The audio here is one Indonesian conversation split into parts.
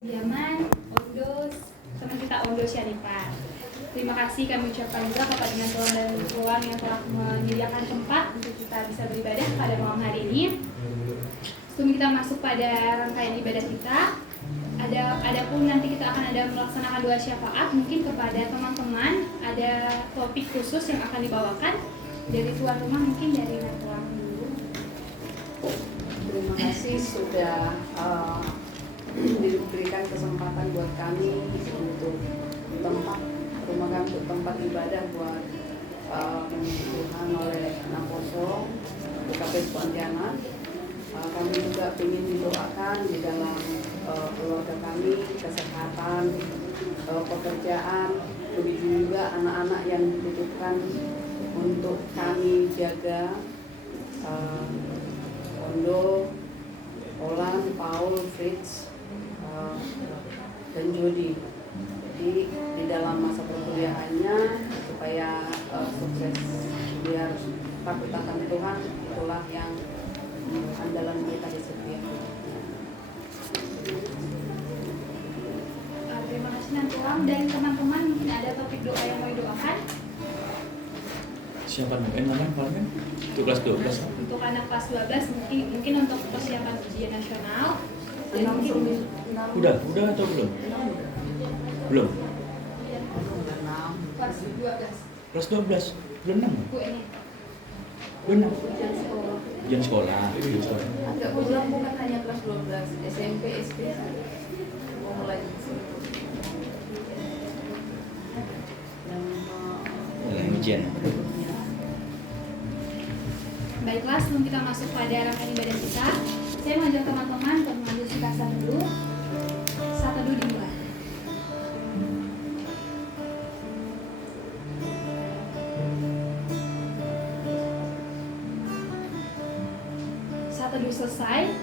Diaman, Ondos, teman kita Ondo Syarifah. Terima kasih kami ucapkan juga kepada Tuhan dan Tuhan yang telah menyediakan tempat untuk kita bisa beribadah pada malam hari ini. Sebelum kita masuk pada rangkaian ibadah kita, adapun nanti kita akan ada melaksanakan doa syafaat. Mungkin kepada teman-teman ada topik khusus yang akan dibawakan dari tuan rumah, mungkin dari Tuan dulu. Terima kasih sudah diberikan kesempatan buat kami untuk tempat rumah kami, untuk tempat ibadah buat Tuhan oleh anak kosong UKP Pontianak. Kami juga ingin didoakan di dalam keluarga kami, kesehatan, pekerjaan, begitu juga anak-anak yang dibutuhkan untuk kami jaga, Ondo, Olan, Paul, Fritz, dan Jody. Jadi di dalam masa perkuliahannya supaya sukses, biar takut akan Tuhan, itulah yang andalan mereka di setiap. Terima kasih Tuan. Dan teman-teman mungkin ada topik doa yang mau didoakan. Siapa namanya paling untuk kelas 12? Untuk anak kelas 12 mungkin untuk persiapan ujian nasional. Dan mungkin Udah atau belum? Belum. kelas 12. Kelas 12 belum 6. Bu ini. Belum 6. Ujian sekolah. Ujian sekolah. Agak pulang bukan hanya kelas 12, SMP, SD, mau mulai. Yang ujian. Baiklah, sebelum kita masuk pada rangkaian ibadah kita, saya mengajak teman-teman untuk mengambil sikasan dulu. Satu dulu dimulai. Satu dulu selesai.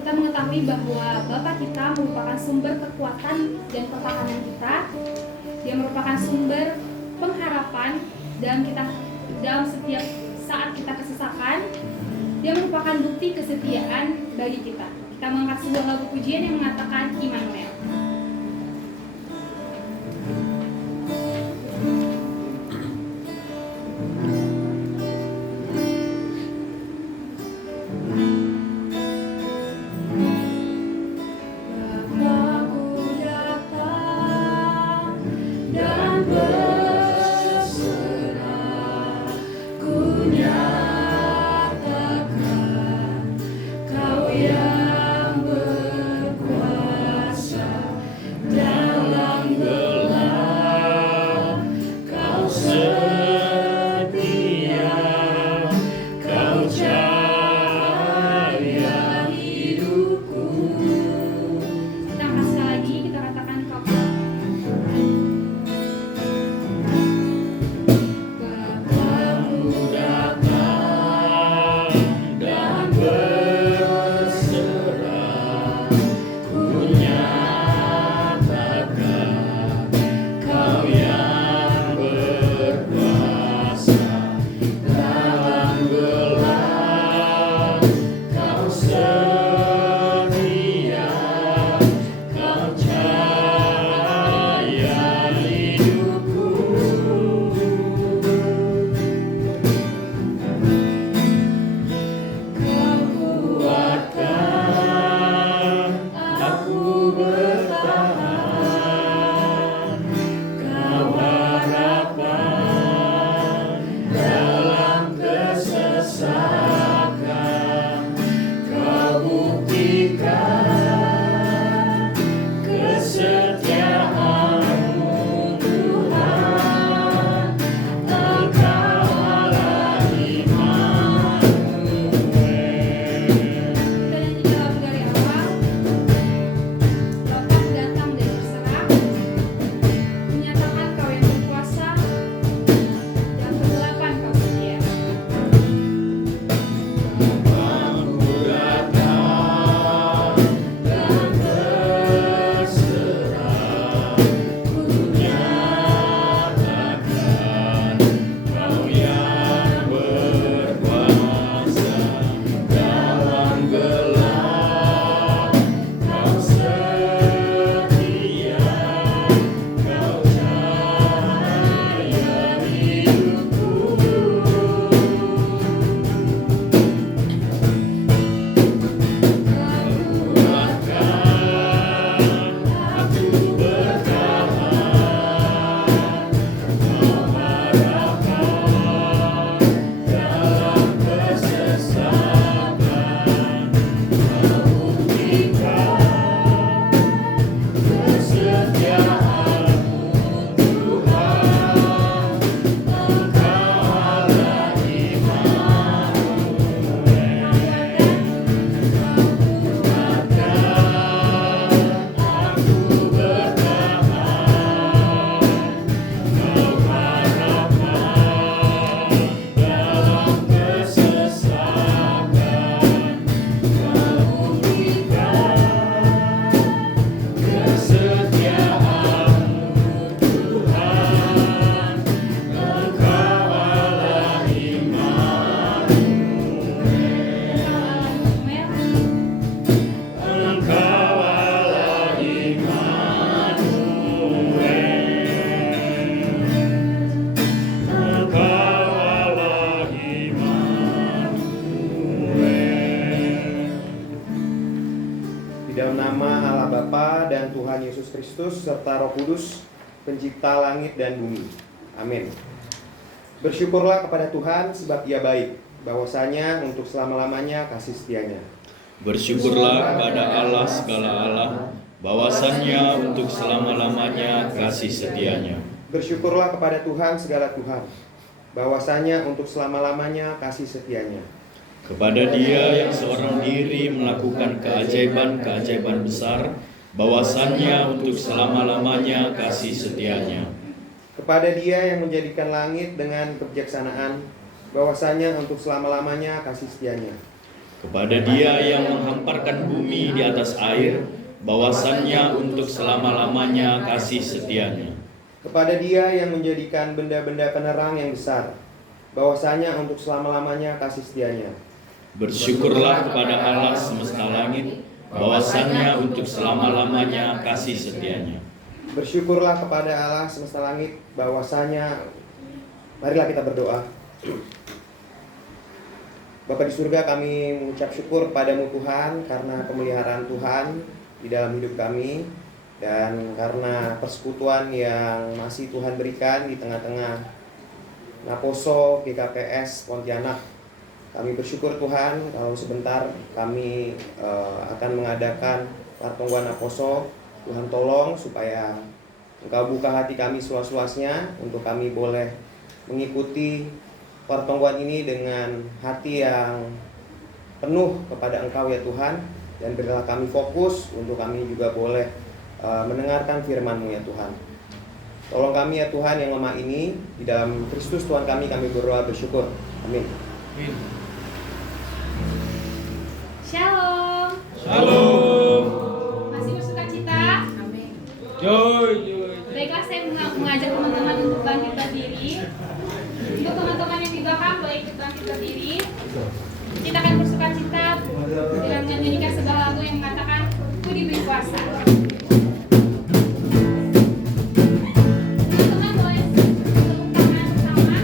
Kita mengetahui bahwa Bapa kita merupakan sumber kekuatan dan pertahanan kita. Dia merupakan sumber pengharapan dalam setiap saat kita kesesakan. Dia merupakan bukti kesetiaan bagi kita. Kita mengangkat sebuah lagu pujian yang mengatakan Immanuel. nama Allah Bapa dan Tuhan Yesus Kristus serta Roh Kudus, pencipta langit dan bumi. Amin. Bersyukurlah kepada Tuhan sebab Ia baik, bahwasanya untuk selama-lamanya kasih setianya. Bersyukurlah kepada Allah segala Allah, bahwasannya untuk selama-lamanya kasih setianya. Bersyukurlah kepada Tuhan segala Tuhan, bahwasanya untuk selama-lamanya kasih setianya. Kepada Dia yang seorang diri melakukan keajaiban-keajaiban besar, bahwasannya untuk selama-lamanya kasih setianya. Kepada Dia yang menjadikan langit dengan kebijaksanaan, bahwasanya untuk selama-lamanya kasih setianya. Kepada Dia yang menghamparkan bumi di atas air, bahwasannya untuk selama-lamanya kasih setianya. Kepada Dia yang menjadikan benda-benda penerang yang besar, bahwasanya untuk selama-lamanya kasih setianya. Bersyukurlah kepada Allah semesta langit, bahwasannya untuk selama-lamanya kasih setianya. Bersyukurlah kepada Allah semesta langit, bahwasanya, marilah kita berdoa. Bapa di surga, kami mengucap syukur padamu Tuhan karena pemeliharaan Tuhan di dalam hidup kami, dan karena persekutuan yang masih Tuhan berikan di tengah-tengah Naposo GKPS Pontianak. Kami bersyukur Tuhan kalau sebentar kami akan mengadakan pertemuan Naposo. Tuhan tolong supaya Engkau buka hati kami seluas-luasnya untuk kami boleh mengikuti pertemuan ini dengan hati yang penuh kepada Engkau ya Tuhan. Dan berilah kami fokus untuk kami juga boleh mendengarkan firman-Mu ya Tuhan. Tolong kami ya Tuhan yang lemah ini, di dalam Kristus Tuhan kami berdoa bersyukur. Amin. Shalom. Shalom. Masih bersuka cita? Amin. Baiklah, saya mengajak teman-teman untuk bangkit berdiri. Untuk teman-teman yang di belakang boleh ikut bangkit berdiri. Kita akan bersuka cita dengan menyanyikan sebuah lagu yang mengatakan Ku diberi kuasa. Teman-teman boleh tepuk tangan bersama.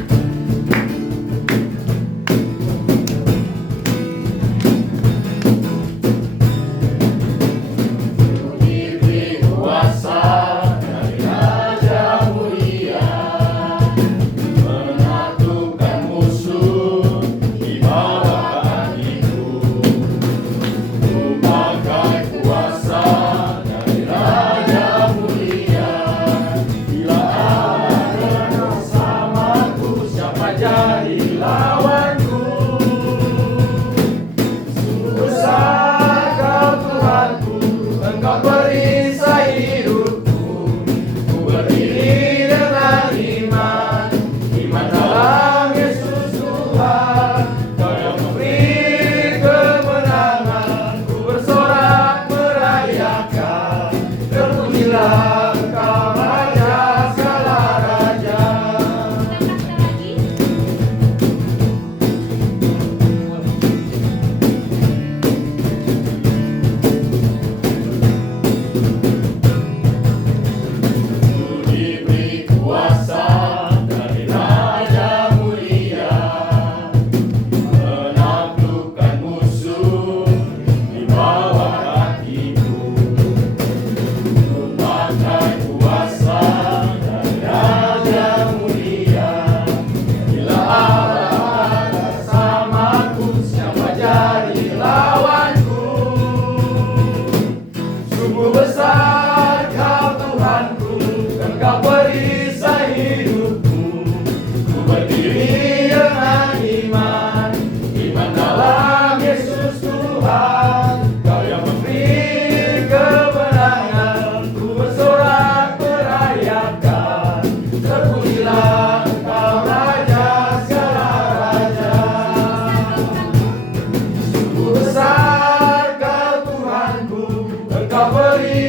Kau beri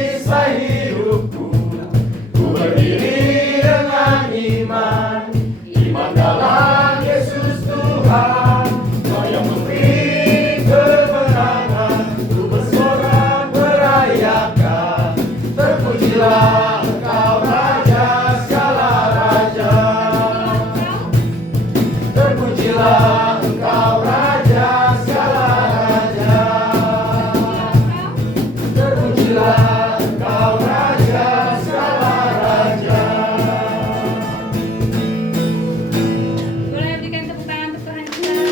Boleh berikan tepuk tangan untuk Tuhan kita.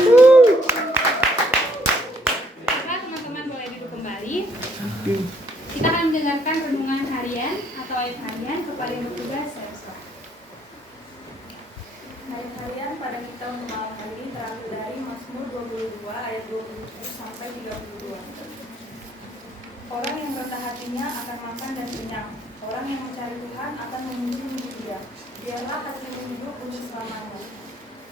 Baiklah, teman-teman boleh duduk kembali. Kita akan mendengarkan renungan harian atau ayat harian kepada yang bertugas. Saya serahkan. Ayat harian pada kita untuk malam hari ini terambil dari Mazmur 22 ayat 27 sampai 32. Orang yang rendah hatinya akan makan dan kenyang. Orang yang mencari Tuhan akan mengunjungi Dia. Biarlah hatimu hidup untuk selamanya.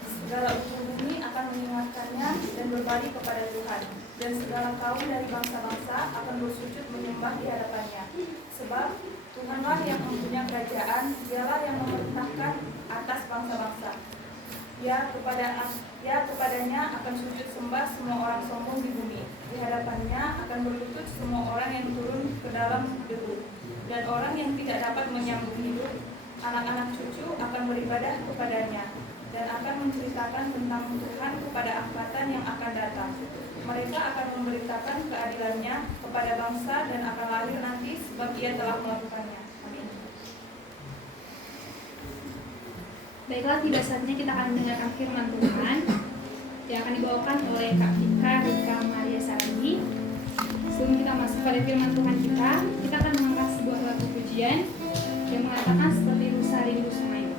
Segala ujung bumi akan mengingatkannya dan berbalik kepada Tuhan. Dan segala kaum dari bangsa-bangsa akan bersujud menyembah di hadapannya. Sebab Tuhanlah yang mempunyai kerajaan, Dialah yang memerintahkan atas bangsa-bangsa. Kepadanya akan sujud sembah semua orang sombong di bumi. Di hadapannya akan berlutut semua orang yang turun ke dalam debu. Dan orang yang tidak dapat menyambung hidup, anak-anak cucu akan beribadah kepadanya. Dan akan menceritakan tentang Tuhan kepada angkatan yang akan datang. Mereka akan memberitakan keadilannya kepada bangsa dan akan lahir nanti sebab Ia telah melakukannya. Amin. Baiklah, tiba saatnya kita akan mendengarkan firman Tuhan yang akan dibawakan oleh Kak Vika dan Kak Maria Sarandi. Sebelum kita masuk pada firman Tuhan kita akan mengangkat sebuah lagu pujian yang mengatakan seperti rusa rindu semaimu.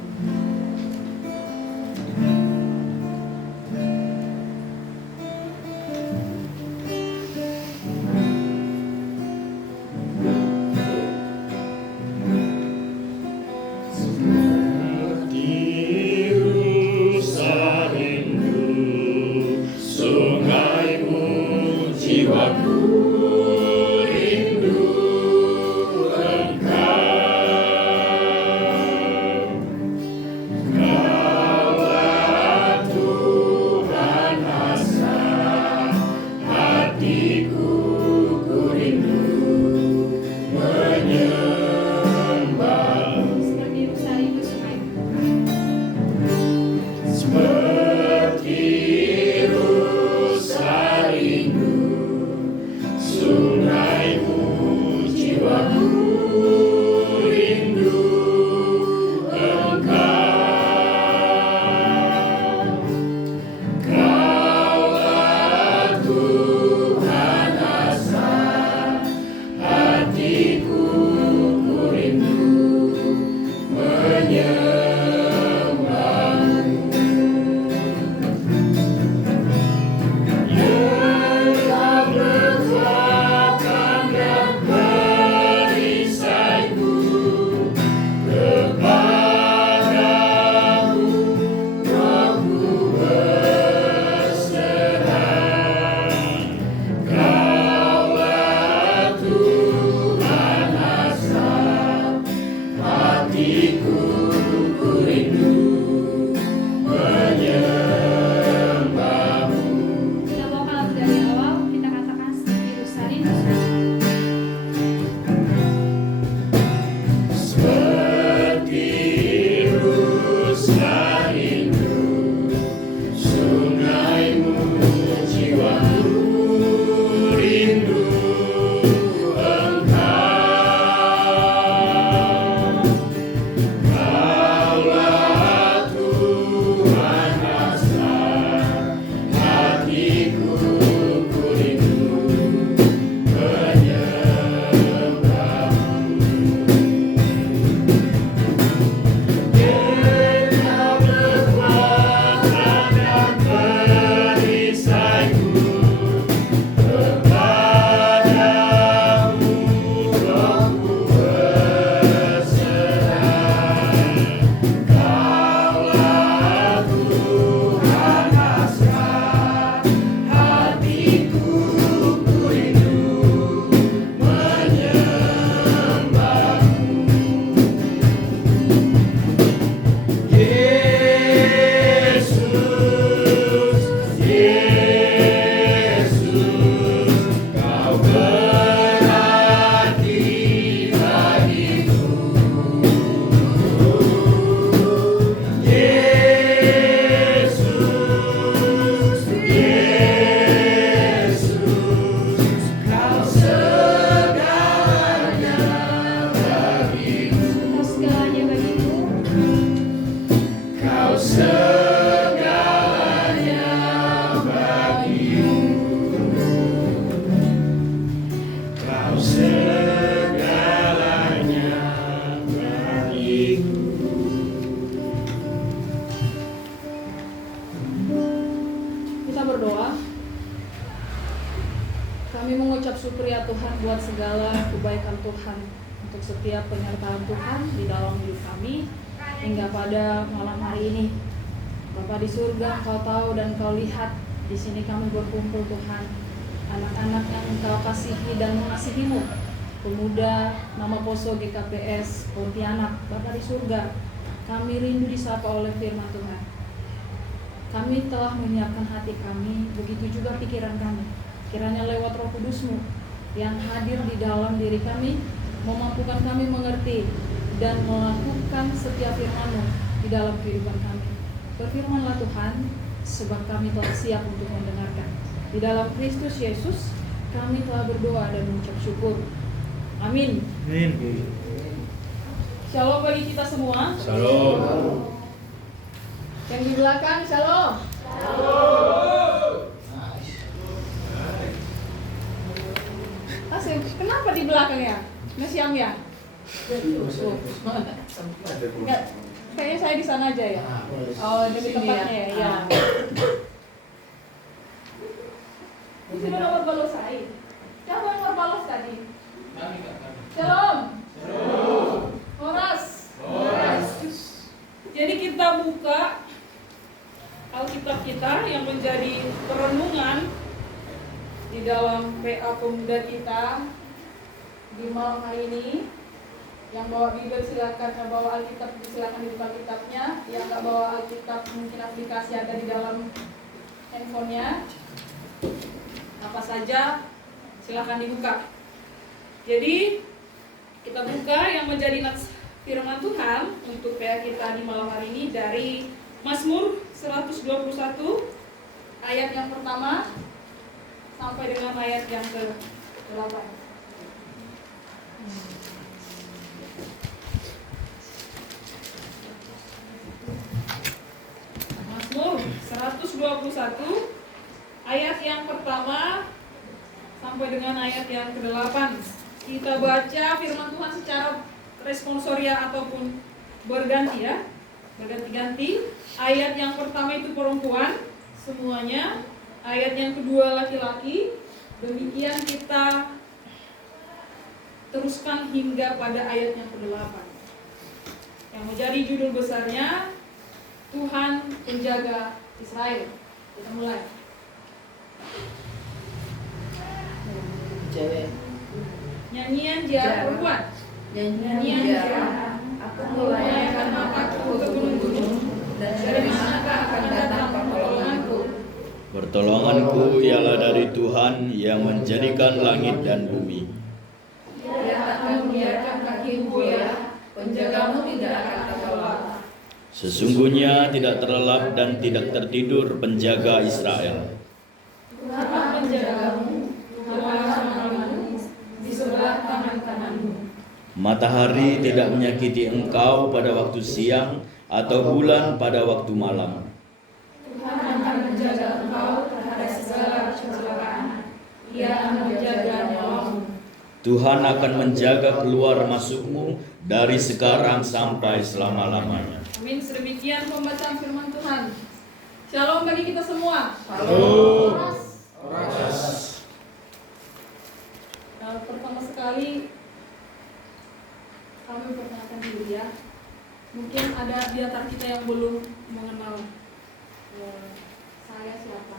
untuk setiap penyertaan Tuhan di dalam hidup kami hingga pada malam hari ini. Bapa di surga, Engkau tahu dan Engkau lihat di sini kami berkumpul Tuhan, anak-anak yang Engkau kasihi dan mengasihi-Mu, pemuda nama Poso GKPS Pontianak. Bapa di surga, kami rindu disapa oleh firman Tuhan. Kami telah menyiapkan hati kami, begitu juga pikiran kami. Kiranya lewat Roh Kudus-Mu yang hadir di dalam diri kami, memampukan kami mengerti dan melakukan setiap firman-Mu di dalam kehidupan kami. Berfirmanlah Tuhan, sebab kami telah siap untuk mendengarkan. Di dalam Kristus Yesus, kami telah berdoa dan mengucap syukur. Amin. Amin. Shalom bagi kita semua. Shalom. Yang di belakang, shalom. Asik, kenapa di belakang ya? Nasiam ya? Enggak, kayaknya saya di sana aja ya. Oh, di tempatnya ya. Iya. Di sini nomor balos saya. Siapa yang nomor balos tadi? Shalom. Horas. Jadi kita buka Alkitab kita yang menjadi perenungan di dalam PA Pemuda kita di malam hari ini. Yang bawa Bible silakan, yang bawa Alkitab silakan dibuka Alkitabnya. Yang nggak bawa Alkitab mungkin aplikasi ada di dalam handphonenya. Apa saja silakan dibuka. Jadi kita buka yang menjadi nats firman Tuhan untuk PA kita di malam hari ini dari Mazmur 121 ayat yang pertama sampai dengan ayat yang ke-8. Mazmur 121 ayat yang pertama sampai dengan ayat yang ke-8. Kita baca firman Tuhan secara responsoria ataupun berganti ya, berganti-ganti. Ayat yang pertama itu perempuan semuanya, ayat yang kedua laki-laki. Demikian kita teruskan hingga pada ayat yang ke-8 yang menjadi judul besarnya Tuhan Penjaga Israel. Kita mulai. Nyanyian Ziarah Perempuan. Nyanyian Ziarah, aku melayangkan mataku ke gunung-gunung, dan dari manakah akan datang pertolonganku? Pertolonganku ialah dari Tuhan yang menjadikan langit dan bumi. Dia akan membiarkan kakimu goyah, penjagamu tidak akan terlelap. Sesungguhnya tidak terlelap dan tidak tertidur penjaga Israel. Tuhan menjagamu, Tuhan menyelamatmu di sebelah tangan kananmu. Matahari tidak menyakiti engkau pada waktu siang atau bulan pada waktu malam. Tuhan akan menjaga engkau terhadap segala kecelakaan. Ia akan menjaga nyawamu. Tuhan akan menjaga keluar masukmu dari sekarang sampai selama-lamanya. Amin. Sedemikian pembacaan firman Tuhan. Shalom bagi kita semua. Shalom. Pertama sekali kami perkenalkan diri ya. Mungkin ada di antara kita yang belum mengenal saya siapa.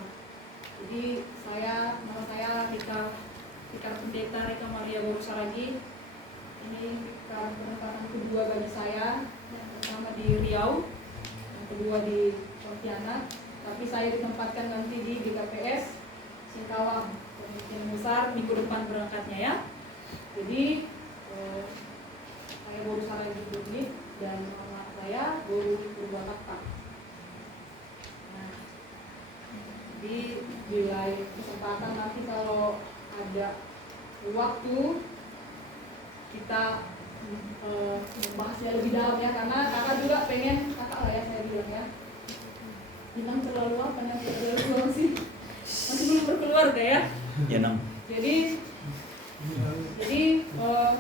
Jadi nama saya Rika Pendeta Rika Maria Boru Saragi. Ini penempatan kedua bagi saya. Yang pertama di Riau, yang kedua di Pontianak. Tapi saya ditempatkan nanti di GKPS Singkawang. Kemungkinan besar minggu depan berangkatnya ya. Jadi saya Boru Saragi Budnit dan nama saya Boru Purwakata. Nah, di wilayah kesempatan nanti kalau ada waktu kita membahasnya lebih dalam ya, karena kakak juga pengen kakak lah ya saya bilang ya. Bilang terlalu apa nih? Terlalu sih. Masih belum berkeluarga ya. Ya, Nang. Jadi dalam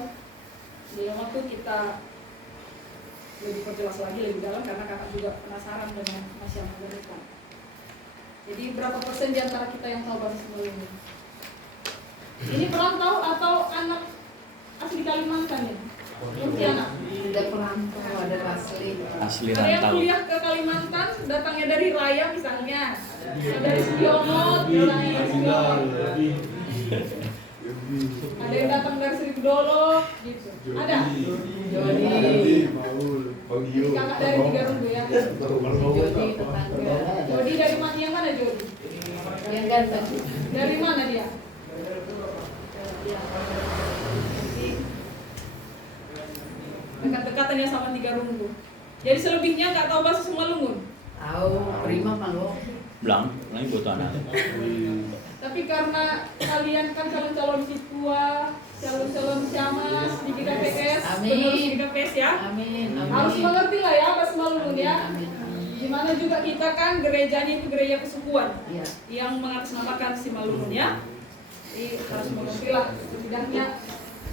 waktu kita lebih perjelas lagi lebih dalam karena kakak juga penasaran dengan masyarakat Amerika. Jadi berapa persen di antara kita yang tahu bahasa Sunda ini? Ini perantau atau anak asli Kalimantan ya? asli Ada yang rantau. kuliah ke Kalimantan, datangnya dari Raya misalnya. Dari Spionot, datangnya dari Spionot. Ada yang datang dari Seribu Dolok, gitu. Ada? Kakak dari Tigarumbu ya. Jody tetangga. Jody dari mana? Yang mana Jody? Yang ganteng. Dari mana dia? Dekat-dekatannya sama Tigarumbu. Jadi selebihnya nggak tahu bahasa Sumalungun. Tahu, prima malu. Belang, lagi buat anak. Tapi karena kalian kan calon-calon siswa, calon-calon camas di GKPS, Amin. penerus GKPS ya. Amin. Harus mengerti lah ya bahasa Sumalungun ya. Amin. Gimana juga kita kan gerejanya itu gereja kesukuan Iya. yang mengatasnamakan Simalungun ya. Jadi harus mengerti lah setidaknya.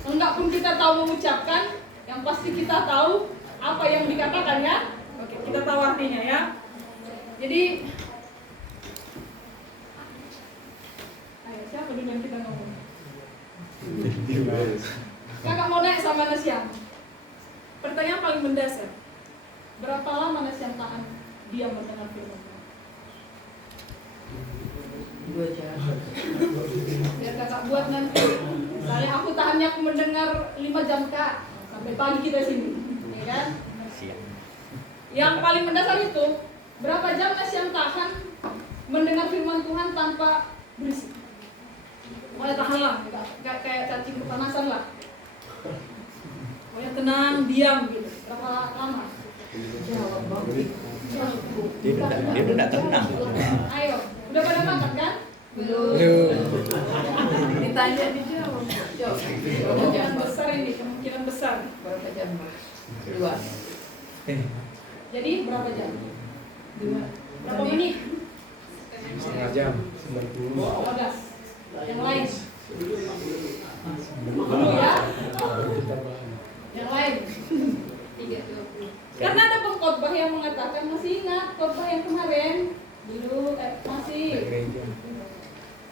Enggak pun kita tahu mengucapkan, yang pasti kita tahu apa yang dikatakan ya. Oke, kita tahu artinya ya. Jadi, ayo siapa dulu yang kita ngomong? Kakak mau naik sama Nasyam. Pertanyaan paling mendasar. Berapa lama Nasyam tahan diam mendengar firman Tuhan? 2 jam. Biar kakak buat nanti. Misalnya aku tahannya aku mendengar 5 jam kak, sampai pagi kita sini, ya kan? Siap. Yang paling mendasar itu berapa jam Nasyam tahan mendengar firman Tuhan tanpa berisik? Pokoknya tahan lah, kayak cacing kepanasan lah. Pokoknya tenang, diam gitu. Berapa lama? Jawab Bang. Dia udah nggak tenang. Ayo, udah pada makan kan? Belum. Ditanya dijawab. Jawab. Kemungkinan besar ini, kemungkinan besar. Berapa jam? 2. Jadi berapa jam? 2. Berapa menit? Setengah jam. 15. Yang lain? Dulu ya? Yang lain? 3:20. Karena ada pengkhotbah yang mengatakan, masih ingat khotbah yang kemarin? Dulu, masih.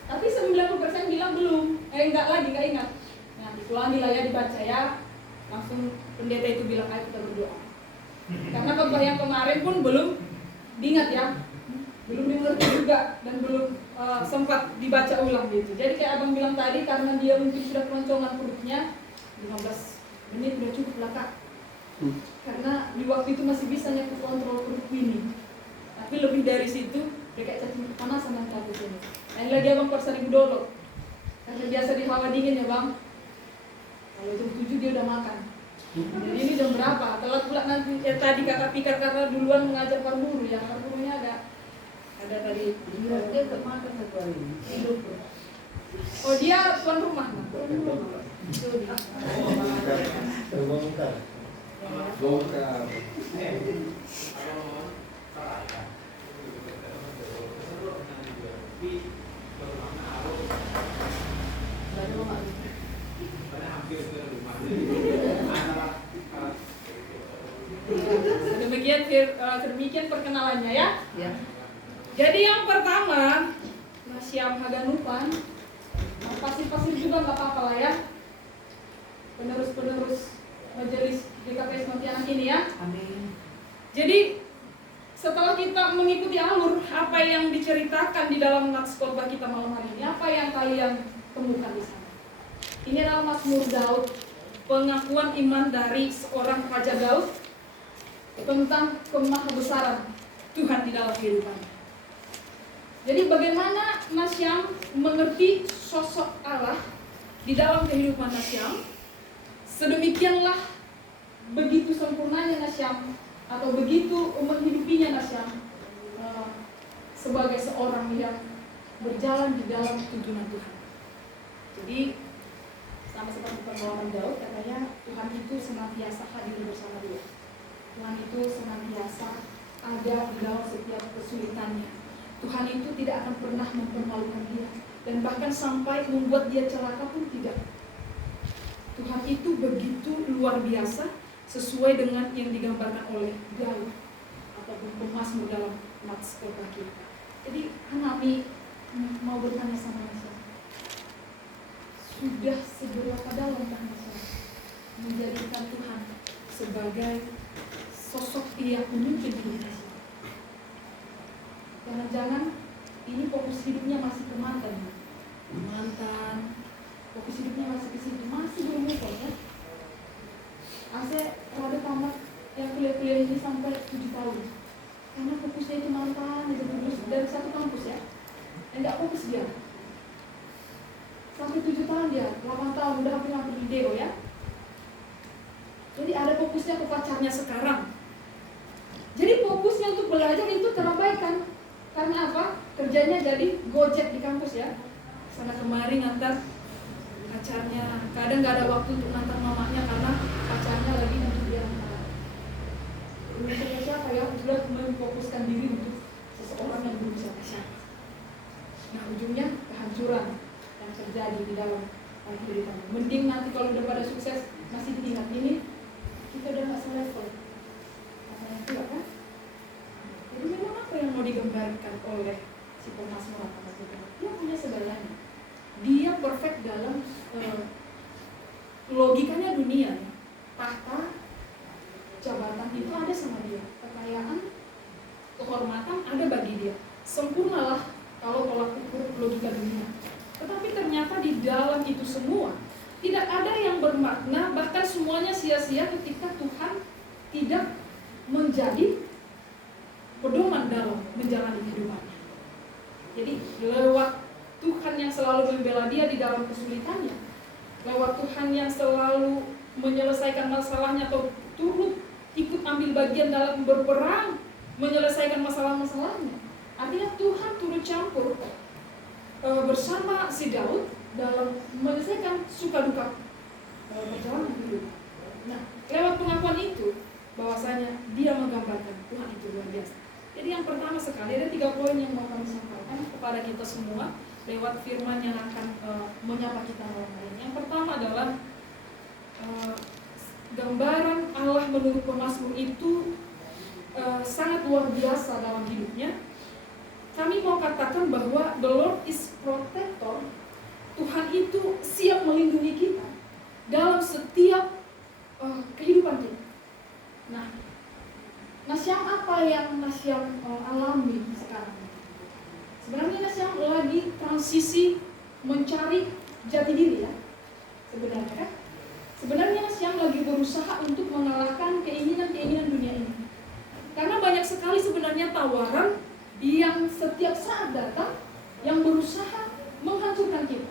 Tapi 90% bilang belum. Enggak ingat. Nah, diulangi lah ya, dibaca ya. Langsung pendeta itu bilang, ayo kita berdoa. Karena khotbah yang kemarin pun belum diingat ya. Belum dimengerti juga dan belum sempat dibaca ulang gitu. Jadi kayak abang bilang tadi, karena dia mungkin sudah keroncongan perutnya, 15 menit udah cukup lah kak. Karena di waktu itu masih bisa nyaku kontrol perut ini. Tapi lebih dari situ, dia kayak cacing kepanasan yang takut ini. Lain lagi abang per Seribu Dolok. Karena biasa di hawa dingin ya bang. Kalau jam 7 dia udah makan. Jadi ini jam berapa? Telat pula nanti. Ya tadi kakak pikir karena duluan mengajar parburu ya. Parburunya ada tadi. Dia kemakan 1 hari ini. Hidup. Oh dia tuan rumah. Demikian perkenalannya ya. Ya. Jadi yang pertama, Nasyam Haganupan, pasir-pasir juga nggak apa-apa lah ya. Penerus majelis GKPS Pontianak ini ya. Amin. Jadi setelah kita mengikuti alur apa yang diceritakan di dalam nats khotbah kita malam hari ini, apa yang kalian temukan di sana? Ini adalah Mazmur Daud, pengakuan iman dari seorang Raja Daud tentang kemahabesaran Tuhan di dalam kehidupannya. Jadi bagaimana Nasyam mengerti sosok Allah di dalam kehidupan Nasyam? Sedemikianlah begitu sempurnanya Nasyam atau begitu menghidupinya Nasyam sebagai seorang yang berjalan di dalam tuntunan Tuhan. Jadi sama seperti pengalaman Daud, katanya Tuhan itu senantiasa hadir bersama dia. Tuhan itu senantiasa ada di dalam setiap kesulitannya. Tuhan itu tidak akan pernah mempermalukan dia, dan bahkan sampai membuat dia celaka pun tidak. Tuhan itu begitu luar biasa sesuai dengan yang digambarkan oleh Daud ataupun pemazmur dalam nats khotbah kita. Jadi kami mau bertanya sama Nasyam, sudah seberapa dalam Nasyam menjadikan Tuhan sebagai sosok yang pemimpin kita. Jangan-jangan ini fokus hidupnya masih ke mantan, fokus hidupnya masih ke situ, masih belum move on, ya. Ada tamat yang kuliah ini sampai 7 tahun, karena fokusnya itu mantan, itu terus dari satu kampus, ya, enggak fokus dia. Sampai 7 tahun dia, 8 tahun udah hampir video, ya. Jadi ada fokusnya ke pacarnya sekarang. Jadi fokusnya untuk belajar itu terabaikan. Karena apa? Kerjanya jadi gojek di kampus, ya. Sana kemari ngantar pacarnya. Kadang nggak ada waktu untuk ngantar mamanya karena pacarnya lagi untuk dia ngantar. Urusannya siapa, ya? Sudah memfokuskan diri untuk seseorang yang belum siapa-siapa. Nah, ujungnya kehancuran yang terjadi di dalam kehidupan. Mending nanti kalau udah pada sukses masih diingat ini, kita udah nggak selevel. Karena itu, kan? Jadi memang apa yang mau digambarkan oleh si pemazmur apa itu? Dia punya segalanya. Dia perfect dalam logikanya dunia. Tahta, jabatan itu ada sama dia. Kekayaan, kehormatan ada bagi dia. Sempurnalah kalau tolak ukur logika dunia. Tetapi ternyata di dalam itu semua tidak ada yang bermakna, bahkan semuanya sia-sia ketika Tuhan tidak menjadi pedoman dalam menjalani kehidupannya. Jadi lewat Tuhan yang selalu membela dia di dalam kesulitannya, lewat Tuhan yang selalu menyelesaikan masalahnya atau turut ikut ambil bagian dalam berperang menyelesaikan masalah-masalahnya. Artinya Tuhan turut campur bersama si Daud dalam menyelesaikan suka duka perjalanan hidup. Nah, lewat pengakuan itu bahwasanya dia menggambarkan Tuhan itu luar biasa. Jadi yang pertama sekali ada 3 poin yang mau kami sampaikan kepada kita semua lewat firman yang akan menyapa kita malam hari ini. Yang pertama adalah gambaran Allah menurut pemazmur itu sangat luar biasa dalam hidupnya. Kami mau katakan bahwa the Lord is protector. Tuhan itu siap melindungi kita dalam setiap kehidupan kita. Nah, Nasyam apa yang Nasyam alami sekarang? Sebenarnya Nasyam lagi transisi mencari jati diri, ya. Sebenarnya, kan? Sebenarnya Nasyam lagi berusaha untuk mengalahkan keinginan-keinginan dunia ini. Karena banyak sekali sebenarnya tawaran yang setiap saat datang yang berusaha menghancurkan kita.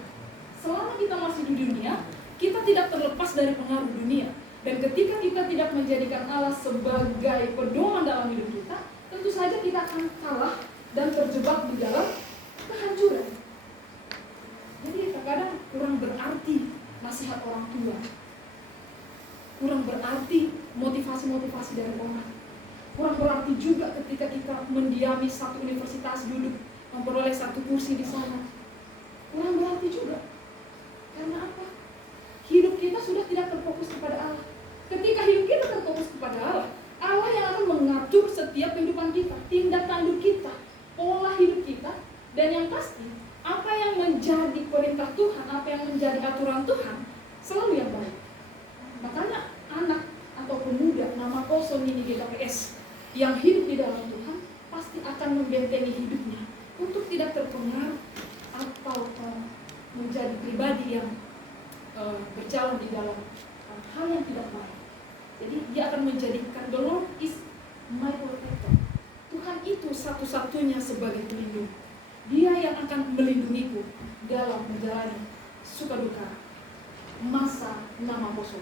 Selama kita masih di dunia, kita tidak terlepas dari pengaruh dunia. Dan ketika kita tidak menjadikan Allah sebagai pedoman dalam hidup kita, tentu saja kita akan kalah dan terjebak di dalam kehancuran. Jadi kadang-kadang kurang berarti nasihat orang tua, kurang berarti motivasi-motivasi dari orang, kurang berarti juga ketika kita mendiami satu universitas, duduk memperoleh satu kursi di sana, kurang berarti juga. Karena apa? Hidup kita sudah tidak terfokus kepada Allah. Ketika hidup kita terfokus kepada Allah, Allah yang akan mengatur setiap kehidupan kita, tindak tanduk kita, pola hidup kita, dan yang pasti, apa yang menjadi perintah Tuhan, apa yang menjadi aturan Tuhan, selalu yang baik. Makanya anak atau pemuda nama kosong ini GKPS yang hidup di dalam Tuhan pasti akan membentengi hidupnya untuk tidak terpengaruh atau menjadi pribadi yang berjalan di dalam hal yang tidak baik. Jadi dia akan menjadikan the Lord is my protector. Tuhan itu satu-satunya sebagai pelindung. Dia yang akan melindungiku dalam menjalani suka duka masa nama kosong.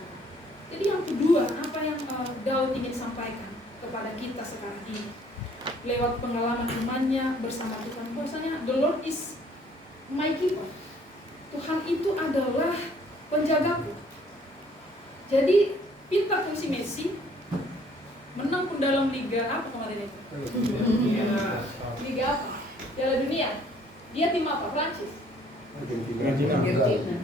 Jadi yang kedua, apa yang Daud ingin sampaikan kepada kita sekarang ini lewat pengalaman imannya bersama Tuhan, bahwasanya the Lord is my keeper. Tuhan itu adalah penjagaku. Jadi pintar tuh si Messi menang pun dalam liga apa kemarin itu? Liga apa? Piala Dunia. Dia tim apa? Prancis.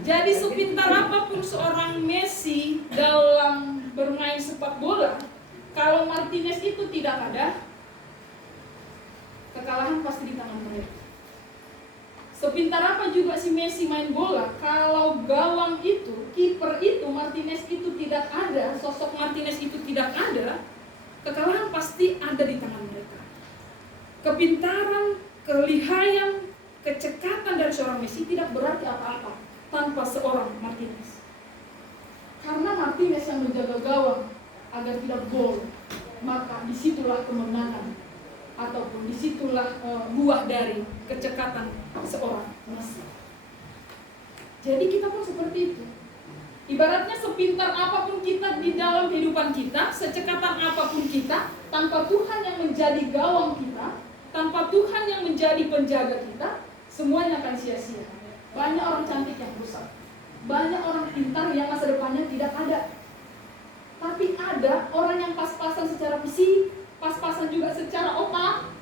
Jadi sepintar apapun seorang Messi dalam bermain sepak bola, kalau Martinez itu tidak ada, kekalahan pasti di tangan mereka. Sepintar apa juga si Messi main bola, kalau gawang itu, kiper itu, Martinez itu tidak ada, sosok Martinez itu tidak ada, kekalahan pasti ada di tangan mereka. Kepintaran, kelihayan, kecekatan dari seorang Messi tidak berarti apa-apa tanpa seorang Martinez. Karena Martinez yang menjaga gawang agar tidak gol, maka disitulah kemenangan ataupun disitulah buah dari kecekatan seorang Messi. Jadi kita pun seperti itu. Ibaratnya sepintar apapun kita di dalam kehidupan kita, secekatan apapun kita, tanpa Tuhan yang menjadi gawang kita, tanpa Tuhan yang menjadi penjaga kita, semuanya akan sia-sia. Banyak orang cantik yang rusak, banyak orang pintar yang masa depannya tidak ada. Tapi ada orang yang pas-pasan secara fisik, pas-pasan juga secara otak,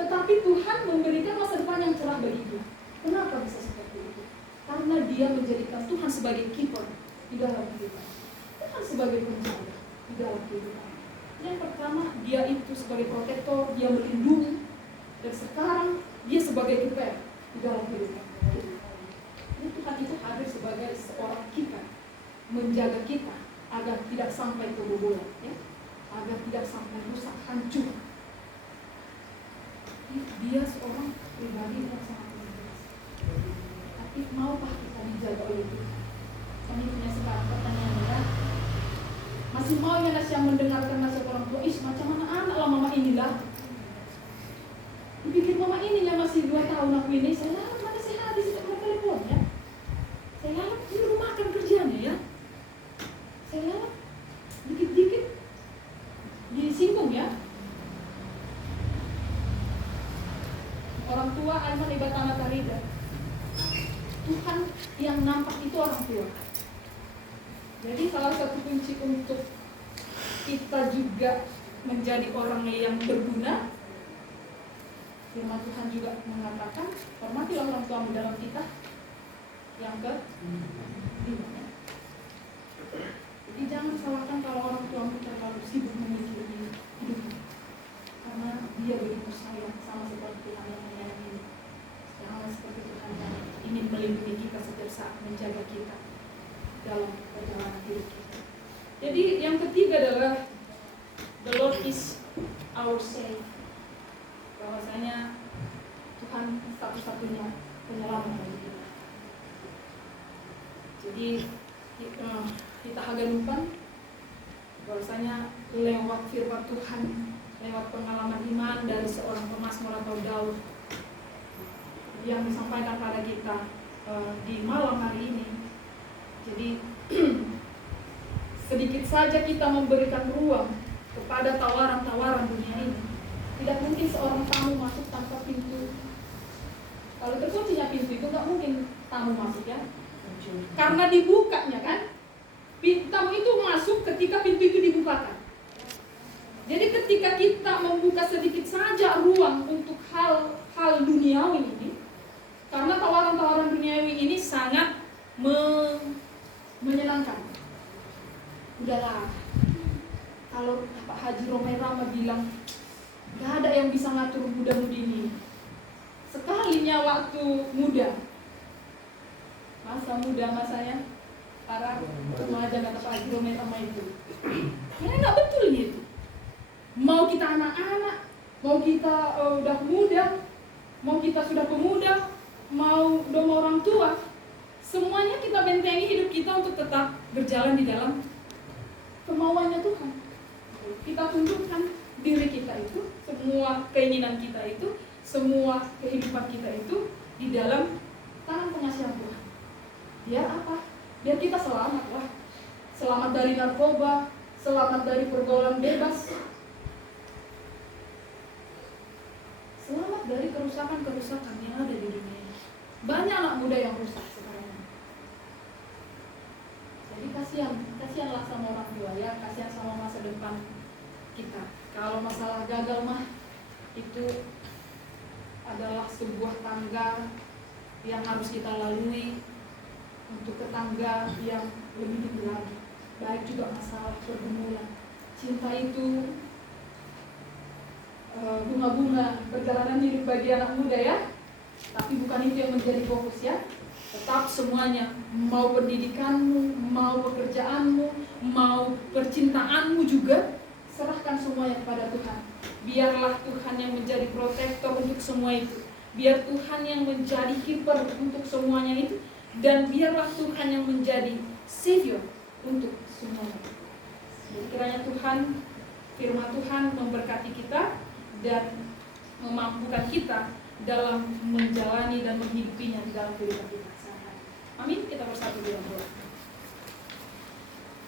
tetapi Tuhan memberikan masa depan yang cerah bagi dia. Kenapa bisa seperti itu? Karena dia menjadikan Tuhan sebagai keeper di dalam kehidupan, Tuhan sebagai penjaga di dalam kehidupan. Yang pertama, dia itu sebagai protektor, dia melindungi, dan sekarang dia sebagai keeper di dalam kehidupan. Ini Tuhan itu hadir sebagai seorang keeper, menjaga kita agar tidak sampai kebobolan, ya, agar tidak sampai rusak, hancur. Dia seorang pribadi yang sangat luar biasa. Tapi maukah kita dijaga oleh Tuhan? Kami punya sekarang pertanyaannya, masih mau ya nasi yang mendengarkan nasihat orang tua? Macam mana anak lah mama inilah. Dipikir mama ininya masih 2 tahun aku ini, saya larang mana sehat di situ teleponnya. Saya larang di rumah kan kerjanya ya. Saya larang dikit-dikit disinggung ya. Orang tua Aiman Ibatana Tarida. Tuhan yang nampak itu orang tua. Jadi salah satu kunci untuk kita juga menjadi orang yang berguna, firman Tuhan juga mengatakan, hormatilah orang tuamu dalam kita. Yang ke-5. Jadi jangan salahkan kalau orang tuamu terlalu sibuk memikirkan hidupmu, karena dia begitu sayang, sama seperti Tuhan yang menyayangi. Jangan seperti Tuhan yang ingin melindungi kita setiap saat, menjaga kita dalam perjalanan hidup kita. Jadi yang ketiga adalah the Lord is our safe. Bahwasanya Tuhan satu-satunya penyelamat bagi kita. Jadi kita haganupan bahwasanya lewat firman Tuhan, lewat pengalaman iman dari seorang pemazmur atau Daud yang disampaikan pada kita di malam hari ini. Jadi sedikit saja kita memberikan ruang kepada tawaran-tawaran dunia ini. Tidak mungkin seorang tamu masuk tanpa pintu. Kalau terkuncinya pintu itu nggak mungkin tamu masuk ya, karena dibukanya kan. Tamu itu masuk ketika pintu itu dibukakan. Jadi ketika kita membuka sedikit saja ruang untuk hal duniawi ini, karena tawaran-tawaran duniawi ini sangat menyenangkan. Udahlah, kalau Pak Haji Romai Rama bilang gak ada yang bisa ngatur muda-mudi ini. Sekalinya waktu muda, masa muda masanya para remaja kata Pak Haji Romai Rama itu, ini gak betul gitu. Mau kita anak-anak, mau kita udah muda, mau kita sudah pemuda, mau udah orang tua, semuanya kita bentengi hidup kita untuk tetap berjalan di dalam kemauannya Tuhan. Kita tundukkan diri kita itu, semua keinginan kita itu, semua kehidupan kita itu di dalam tangan pengasihan Tuhan. Biar apa? Biar kita selamat lah. Selamat dari narkoba, selamat dari pergaulan bebas, selamat dari kerusakan-kerusakan yang ada di dunia ini. Banyak anak muda yang rusak sekarang. Jadi kasihanlah sama orang tua ya, kasihan sama masa depan kita. Kalau masalah gagal mah itu adalah sebuah tangga yang harus kita lalui untuk ke tangga yang lebih tinggi lagi. Baik juga masalah pergumulan. Cinta itu bunga-bunga perjalanan hidup bagi anak muda ya. Tapi bukan itu yang menjadi fokus ya. Tetap semuanya, mau pendidikanmu, mau pekerjaanmu, mau percintaanmu juga, serahkan semua semuanya kepada Tuhan. Biarlah Tuhan yang menjadi protektor untuk semua itu. Biar Tuhan yang menjadi kiper untuk semuanya itu. Dan biarlah Tuhan yang menjadi savior untuk semuanya. Jadi kiranya Tuhan, firman Tuhan memberkati kita dan memampukan kita dalam menjalani dan menghidupinya di dalam kehidupan kita sehari-hari. Amin. Kita bersatu di dalam doa.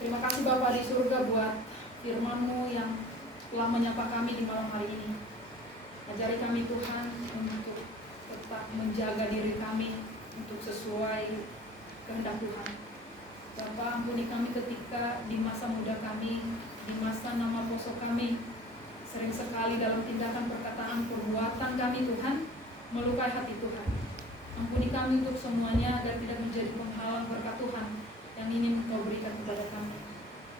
Terima kasih Bapa di surga buat firman-Mu yang telah menyapa kami di malam hari ini. Ajari kami Tuhan untuk tetap menjaga diri kami untuk sesuai kehendak Tuhan. Bapa, ampuni kami ketika di masa muda kami, di masa nama poso kami, sering sekali dalam tindakan, perkataan, perbuatan kami Tuhan, melukai hati Tuhan. Ampuni kami untuk semuanya agar tidak menjadi penghalang berkat Tuhan yang ingin Engkau berikan kepada kami.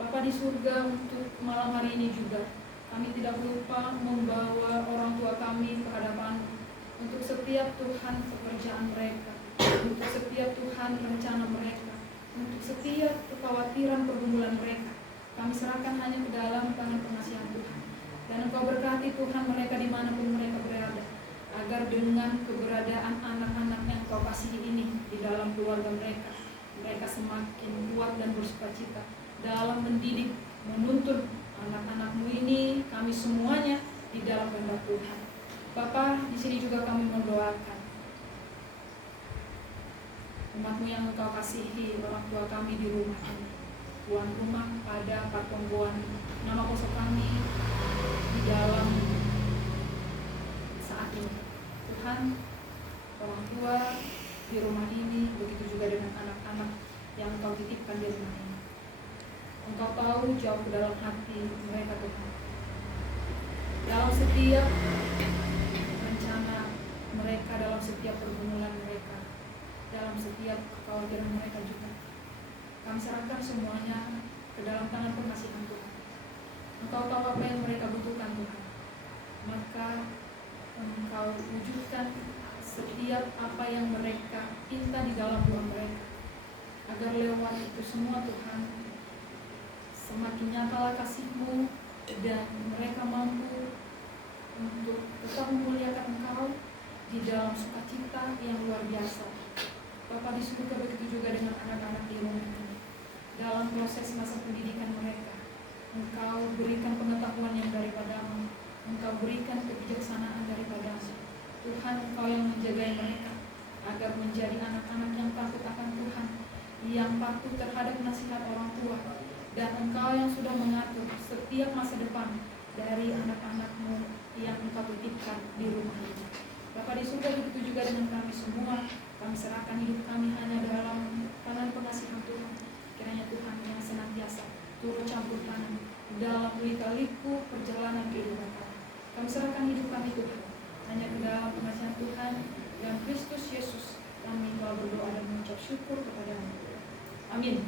Bapa di surga, untuk malam hari ini juga kami tidak lupa membawa orang tua kami ke hadapan untuk setiap Tuhan pekerjaan mereka, untuk setiap Tuhan rencana mereka, untuk setiap kekhawatiran pergumulan mereka. Kami serahkan hanya ke dalam tangan pengasihan Tuhan. Dan Engkau berkati Tuhan mereka dimanapun mereka berada, agar dengan keberadaan anak-anak yang Engkau kasihi ini di dalam keluarga mereka, mereka semakin kuat dan bersukacita dalam mendidik, menuntun anak-anak-Mu ini, kami semuanya di dalam kehendak Tuhan. Bapa, di sini juga kami mendoakan umat-Mu yang Engkau kasihi, orang tua kami di rumah ini, tuan rumah pada pertemuan nama poso kami di dalam saat ini. Tuhan, orang tua di rumah ini, begitu juga dengan anak-anak yang Engkau titipkan di rumah ini. Engkau tahu jauh ke dalam hati mereka Tuhan. Dalam setiap rencana mereka, dalam setiap pergumulan mereka, dalam setiap kekhawatiran mereka juga, kami serahkan semuanya ke dalam tangan pengasihan Tuhan. Engkau tahu apa yang mereka butuhkan Tuhan. Maka Engkau wujudkan setiap apa yang mereka minta di dalam doa mereka, agar lewat itu semua Tuhan semakin nyatalah kasih-Mu dan mereka mampu untuk tetap memuliakan Engkau di dalam sukacita yang luar biasa. Bapa di surga, begitu juga dengan anak-anak di rumah ini. Dalam proses masa pendidikan mereka, Engkau berikan pengetahuan yang daripada-Mu, Engkau berikan kebijaksanaan daripada-Mu. Tuhan, Engkau yang menjaga mereka agar menjadi anak-anak yang takut akan Tuhan, yang patuh terhadap nasihat orang tua, dan Engkau yang sudah mengatur setiap masa depan dari anak-anak-Mu yang Engkau titipkan di rumah ini. Bapa di surga, begitu juga dengan kami semua. Kami serahkan hidup kami hanya dalam tangan pengasihan Tuhan. Kiranya Tuhan yang senantiasa turut campur tangan dalam lika-liku perjalanan kehidupan kami. Kami serahkan hidup kami Tuhan hanya ke dalam pengasihan Tuhan dan Kristus Yesus. Kami telah berdoa dan mengucap syukur kepada-Mu. Amin.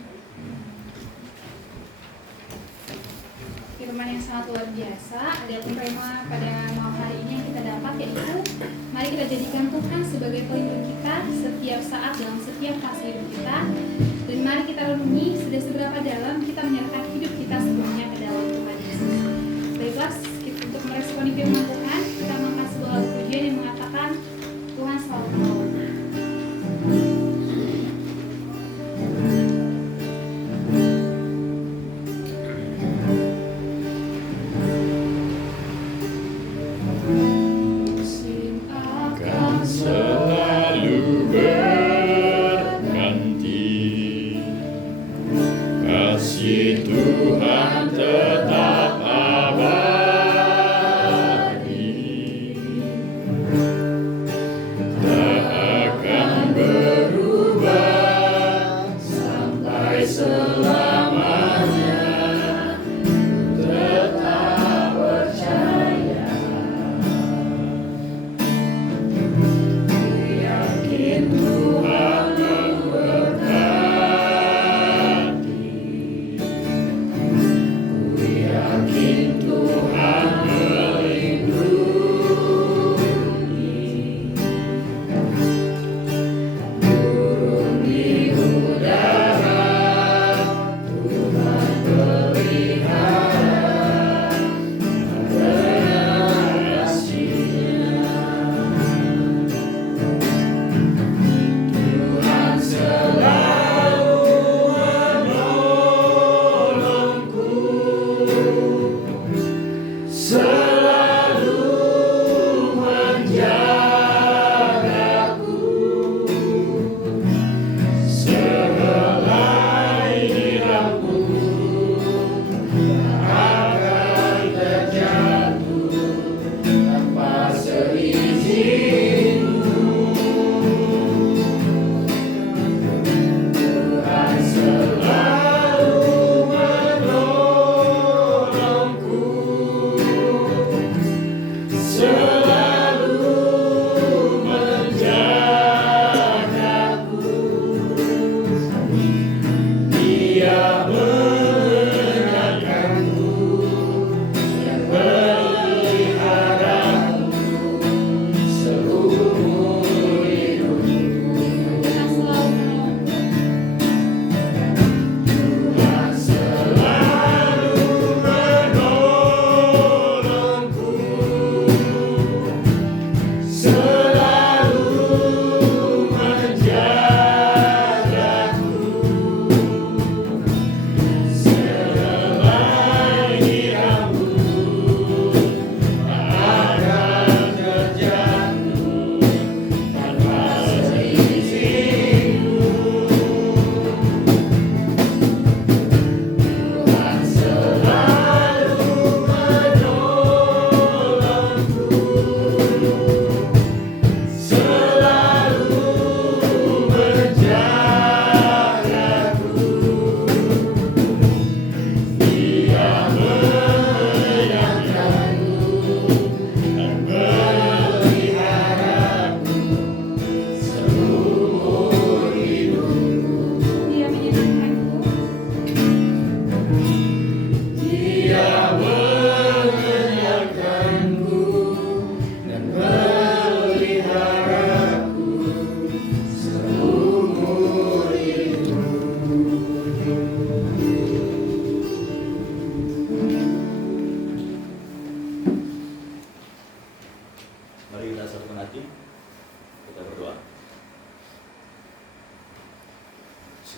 Firman yang sangat luar biasa. Ada tema pada malam hari ini yang kita dapat, yaitu mari kita jadikan Tuhan sebagai pelindung kita setiap saat dalam setiap fase hidup kita. Dan mari kita renungi sudah seberapa dalam kita menyerahkan hidup kita sepenuhnya ke dalam Tuhan Yesus. Baiklah, untuk meresponi firman Tuhan, kita mengangkat sebuah lagu pujian yang mengatakan Tuhan selalu menolong.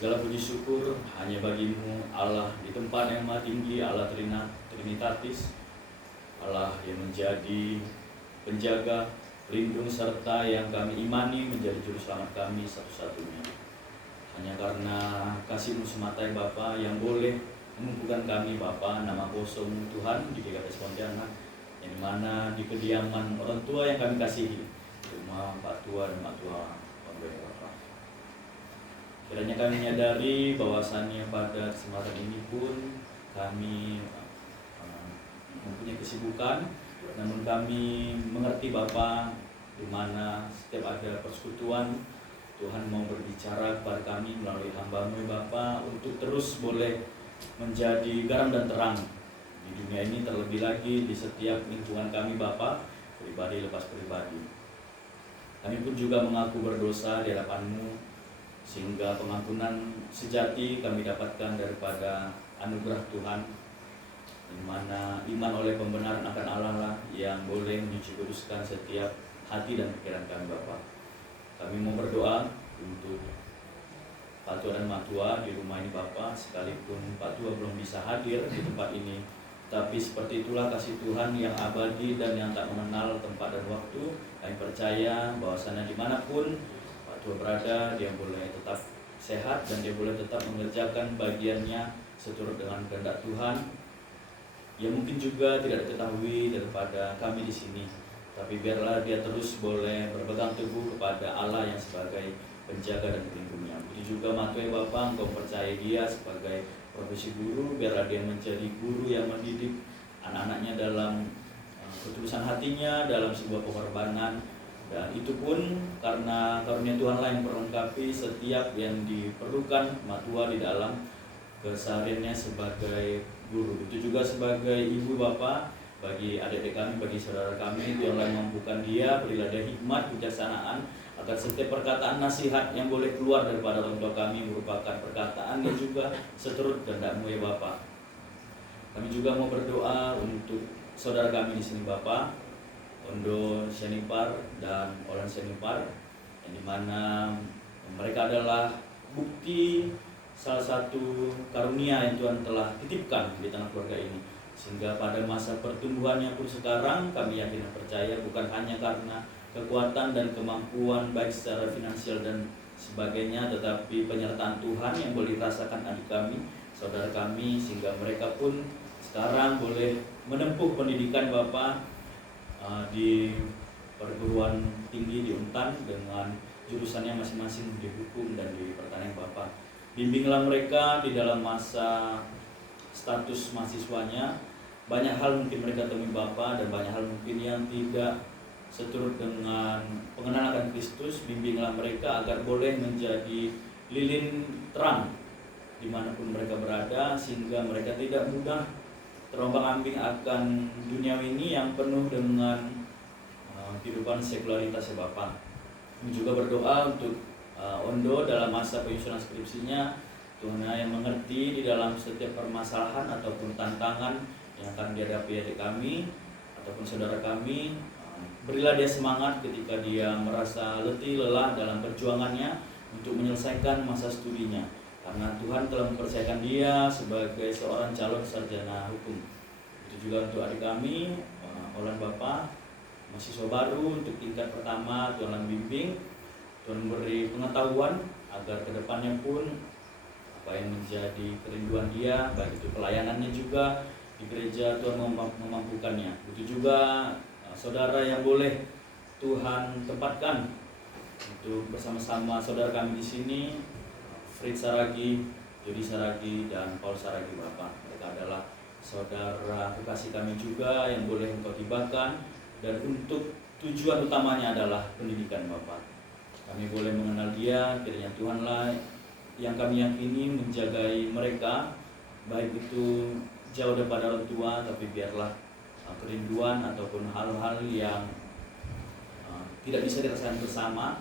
Segala puji syukur hanya bagimu, Allah di tempat yang maha tinggi, Allah Trinitatis, Allah yang menjadi penjaga, pelindung, serta yang kami imani menjadi juru selamat kami satu-satunya. Hanya karena kasih-Mu semata ya Bapa yang boleh mengumpulkan kami Bapa, nama kosong Tuhan di GKPS Pontianak, yang dimana di kediaman orang tua yang kami kasihi, rumah Pak Tua dan Mak Tua Bapa. Kiranya kami menyadari bahwasannya pada kesempatan ini pun kami mempunyai kesibukan, namun kami mengerti Bapa, di mana setiap ada persekutuan Tuhan mau berbicara kepada kami melalui hamba-Mu Bapa untuk terus boleh menjadi garam dan terang di dunia ini, terlebih lagi di setiap lingkungan kami Bapa, pribadi lepas pribadi. Kami pun juga mengaku berdosa di hadapan-Mu, sehingga pengampunan sejati kami dapatkan daripada anugerah Tuhan, di mana iman oleh pembenaran akan Allah lah yang boleh menyuci kuduskan setiap hati dan pikiran kami Bapa. Kami mau berdoa untuk Pak Tua dan Mak Tua di rumah ini Bapa, sekalipun Pak Tua belum bisa hadir di tempat ini, tapi seperti itulah kasih Tuhan yang abadi dan yang tak mengenal tempat dan waktu. Kami percaya bahwasanya dimanapun Pak Tua berada, dia boleh tetap sehat dan dia boleh tetap mengerjakan bagiannya seturut dengan kehendak Tuhan, yang mungkin juga tidak diketahui daripada kami di sini. Tapi biarlah dia terus boleh berpegang teguh kepada Allah yang sebagai penjaga dan pelindungnya. Begitu juga Matue Bapa, Engkau percaya dia sebagai profesi guru, biarlah dia menjadi guru yang mendidik anak-anaknya dalam ketulusan hatinya, dalam sebuah pengorbanan. Dan itu pun karena karunia Tuhan lah yang melengkapi setiap yang diperlukan Matua di dalam kesehariannya sebagai guru. Itu juga sebagai ibu bapa bagi adik-adik kami, bagi saudara kami, Tuhanlah yang mampukan dia, berilah dia hikmat, kebijaksanaan, agar setiap perkataan nasihat yang boleh keluar daripada orang tua kami merupakan perkataan yang juga seturut kehendak-Mu ya Bapa. Kami juga mau berdoa untuk saudara kami di sini Bapa, Ondo Senipar dan Olan Senipar, yang dimana mereka adalah bukti salah satu karunia yang Tuhan telah titipkan di tengah keluarga ini. Sehingga pada masa pertumbuhannya pun sekarang kami yakin dan percaya bukan hanya karena kekuatan dan kemampuan baik secara finansial dan sebagainya, tetapi penyertaan Tuhan yang boleh dirasakan adik kami, saudara kami, sehingga mereka pun sekarang boleh menempuh pendidikan Bapak di perguruan tinggi di Untan dengan jurusannya masing-masing di hukum dan di pertanian Bapak. Bimbinglah mereka di dalam masa status mahasiswanya. Banyak hal mungkin mereka temui Bapa dan banyak hal mungkin yang tidak seturut dengan pengenalan akan Kristus. Bimbinglah mereka agar boleh menjadi lilin terang dimanapun mereka berada, sehingga mereka tidak mudah terombang-ambing akan dunia ini yang penuh dengan kehidupan sekularitas ya Bapa. Kami juga berdoa untuk Ondo dalam masa penyusunan skripsinya. Tuhan yang mengerti di dalam setiap permasalahan ataupun tantangan yang akan dihadapi adik kami ataupun saudara kami. Berilah dia semangat ketika dia merasa letih, lelah dalam perjuangannya untuk menyelesaikan masa studinya, karena Tuhan telah mempercayakan dia sebagai seorang calon sarjana hukum. Itu juga untuk adik kami, Olan Bapak, mahasiswa baru untuk tingkat pertama. Tuhan membimbing, Tuhan beri pengetahuan agar kedepannya pun apa yang menjadi kerinduan dia, baik itu pelayanannya juga di gereja, Tuhan memampukannya. Itu juga saudara yang boleh Tuhan tempatkan untuk bersama-sama saudara kami di sini, Fritz Saragi, Jody Saragi, dan Paul Saragi Bapak. Mereka adalah saudara kekasih kami juga yang boleh Engkau tibakan, dan untuk tujuan utamanya adalah pendidikan Bapak. Kami boleh mengenal dia, kiranya Tuhanlah yang kami yakini menjagai mereka, baik itu jauh daripada orang tua, tapi biarlah kerinduan ataupun hal-hal yang tidak bisa dirasakan bersama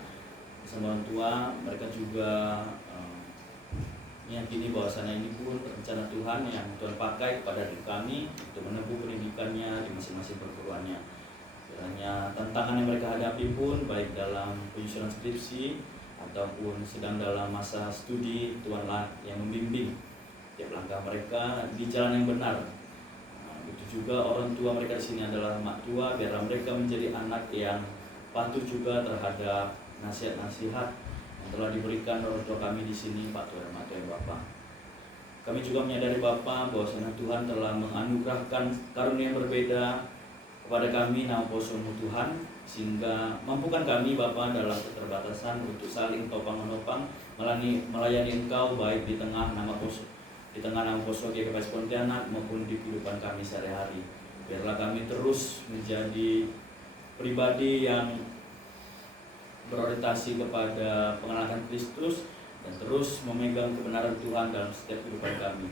orang tua, mereka juga meyakini bahwasannya ini pun rencana Tuhan yang Tuhan pakai kepada diri kami untuk menempuh pendidikannya di masing-masing perguruannya. Kiranya tantangan yang mereka hadapi pun baik dalam penyusunan skripsi ataupun sedang dalam masa studi, Tuhanlah yang membimbing tiap langkah mereka di jalan yang benar. Begitu juga orang tua mereka di sini adalah mak tua, biarlah mereka menjadi anak yang patuh juga terhadap nasihat-nasihat yang telah diberikan orang tua kami di sini, Pak Tua, Mak Tua, Bapak. Kami juga menyadari Bapak bahwasanya Tuhan telah menganugerahkan karunia yang berbeda kepada kami, nama posomu Tuhan, sehingga mampukan kami Bapak dalam keterbatasan untuk saling topang-menopang melayani Engkau baik di tengah nama poso GKPS Pontianak maupun di kehidupan kami sehari-hari. Biarlah kami terus menjadi pribadi yang berorientasi kepada pengenalan Kristus dan terus memegang kebenaran Tuhan dalam setiap kehidupan kami.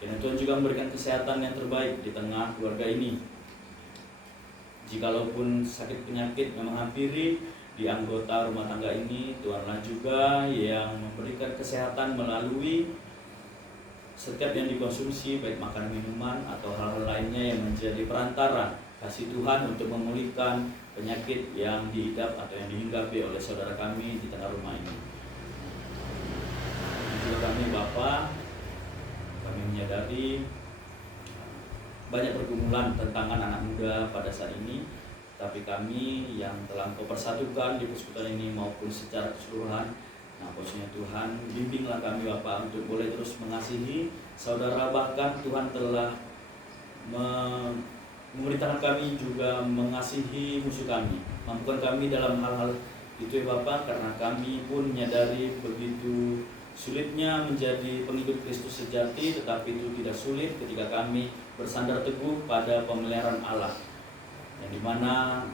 Dan Tuhan juga memberikan kesehatan yang terbaik di tengah keluarga ini. Jikalaupun sakit penyakit yang menghampiri di anggota rumah tangga ini, Tuhanlah juga yang memberikan kesehatan melalui setiap yang dikonsumsi, baik makanan, minuman, atau hal-hal lainnya yang menjadi perantara kasih Tuhan untuk memulihkan penyakit yang diidap atau yang dihinggapi oleh saudara kami di tengah rumah ini. Juga kami Bapak, kami menyadari banyak pergumulan tantangan anak muda pada saat ini, tapi kami yang telah Engkau persatukan di persekutuan ini maupun secara keseluruhan, nah posisinya Tuhan, bimbinglah kami Bapak untuk boleh terus mengasihi saudara, bahkan Tuhan telah memerintahkan kami juga mengasihi musuh kami. Mampukan kami dalam hal-hal itu ya Bapak, karena kami pun menyadari begitu sulitnya menjadi pengikut Kristus sejati, tetapi itu tidak sulit ketika kami bersandar teguh pada pemeliharaan Allah, yang dimana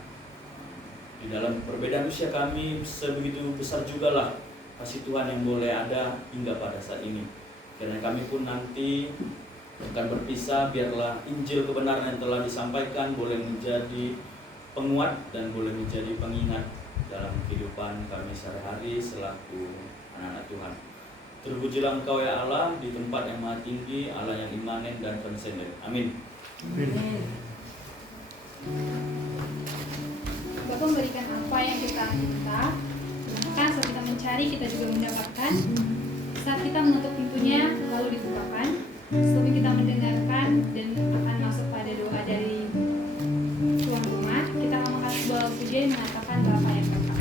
di dalam perbedaan usia kami sebegitu besar jugalah kasih Tuhan yang boleh ada hingga pada saat ini. Karena kami pun nanti akan berpisah, biarlah Injil kebenaran yang telah disampaikan boleh menjadi penguat dan boleh menjadi pengingat dalam kehidupan kami sehari-hari selaku anak-anak Tuhan. Terpujilah Engkau ya Allah di tempat yang maha tinggi, Allah yang imanen dan transenden. Amin. Bapa memberikan apa yang kita minta, maka saat kita mencari kita juga mendapatkan. Saat kita menutup pintunya lalu dibukakan. Sebelum kita mendengarkan dan akan masuk pada doa dari tuan rumah, kita akan mengangkat sebuah pujian mengatakan Bapa yang Bapa.